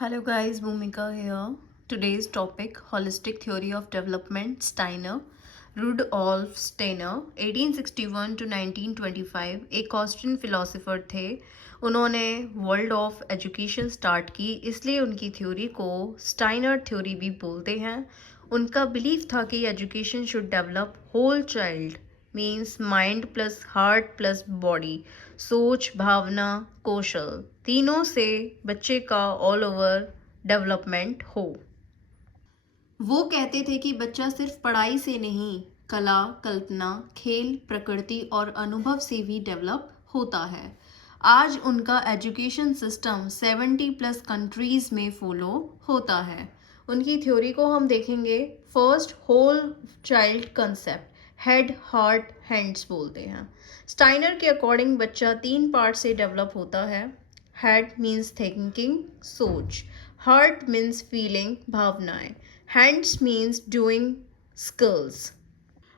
Hello guys, Bhumika here. Today's topic Holistic Theory of Development Steiner. Rudolf Steiner 1861 to 1925 एक Austrian philosopher थे। उन्होंने world of education start की, इसलिए उनकी theory को स्टाइनर थ्योरी भी बोलते हैं। उनका बिलीफ था कि education should develop whole child, means mind plus heart plus body, सोच भावना कौशल तीनों से बच्चे का ऑल ओवर डेवलपमेंट हो। वो कहते थे कि बच्चा सिर्फ पढ़ाई से नहीं, कला कल्पना खेल प्रकृति और अनुभव से भी डेवलप होता है। आज उनका एजुकेशन सिस्टम 70 प्लस कंट्रीज में फॉलो होता है। उनकी थ्योरी को हम देखेंगे। First, whole child concept, head heart hands बोलते हैं। स्टाइनर के अकॉर्डिंग बच्चा 3 पार्ट से डेवलप होता है। हेड मीन्स थिंकिंग सोच, हार्ट मीन्स फीलिंग भावनाएं, hands means doing skills.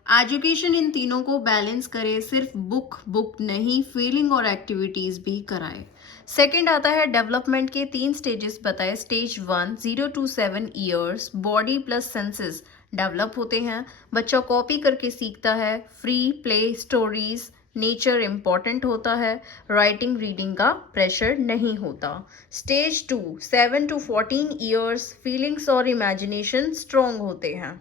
Education in तीनों को बैलेंस करे, सिर्फ बुक नहीं, फीलिंग और एक्टिविटीज भी कराए। सेकंड आता है डेवलपमेंट के 3 स्टेजेस बताए। Stage 1 0 to 7 years, body plus senses develop होते हैं। बच्चा कॉपी करके सीखता है, free play stories, nature important होता है, राइटिंग रीडिंग का प्रेशर नहीं होता। स्टेज 2 7 to 14 ईयर्स, फीलिंग्स और इमेजिनेशन स्ट्रॉन्ग होते हैं।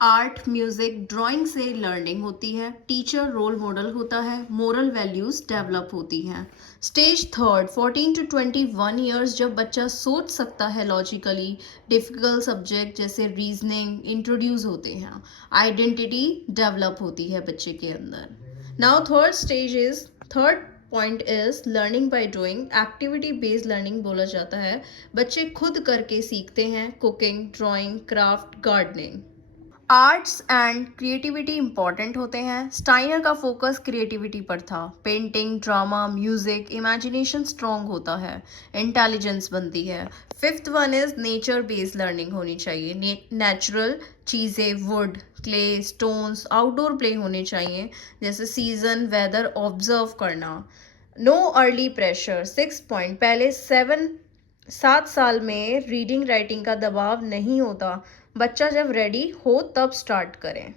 आर्ट म्यूजिक ड्राइंग से लर्निंग होती है, टीचर रोल मॉडल होता है, मोरल वैल्यूज डेवलप होती हैं। स्टेज थर्ड 14 to 21 ईयर्स, जब बच्चा सोच सकता है लॉजिकली, डिफिकल्ट सब्जेक्ट जैसे रीजनिंग इंट्रोड्यूस होते हैं, आइडेंटिटी डेवलप होती है बच्चे के अंदर। Now third point is learning by doing, activity based learning बोला जाता है। बच्चे खुद करके सीखते हैं, cooking drawing craft gardening. Arts and creativity important होते हैं। स्टाइनर का फोकस क्रिएटिविटी पर था, painting drama music, imagination strong होता है, इंटेलिजेंस बनती है। Fifth one is nature based learning होनी चाहिए, नेचुरल चीज़ें would clay stones, outdoor play होने चाहिए, जैसे सीजन वेदर ऑब्जर्व करना। Know early pressure. 6 पॉइंट, पहले 7 साल में रीडिंग राइटिंग का दबाव नहीं होता, बच्चा जब रेडी हो तब स्टार्ट करें।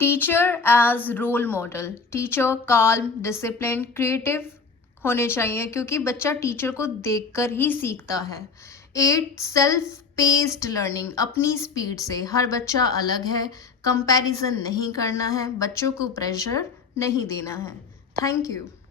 Teacher as role model, teacher calm discipline creative होने चाहिए, क्योंकि बच्चा टीचर को देखकर ही सीखता है। 8 सेल्फ पेस्ड लर्निंग, अपनी स्पीड से, हर बच्चा अलग है, कंपैरिजन नहीं करना है, बच्चों को प्रेशर नहीं देना है। Thank you.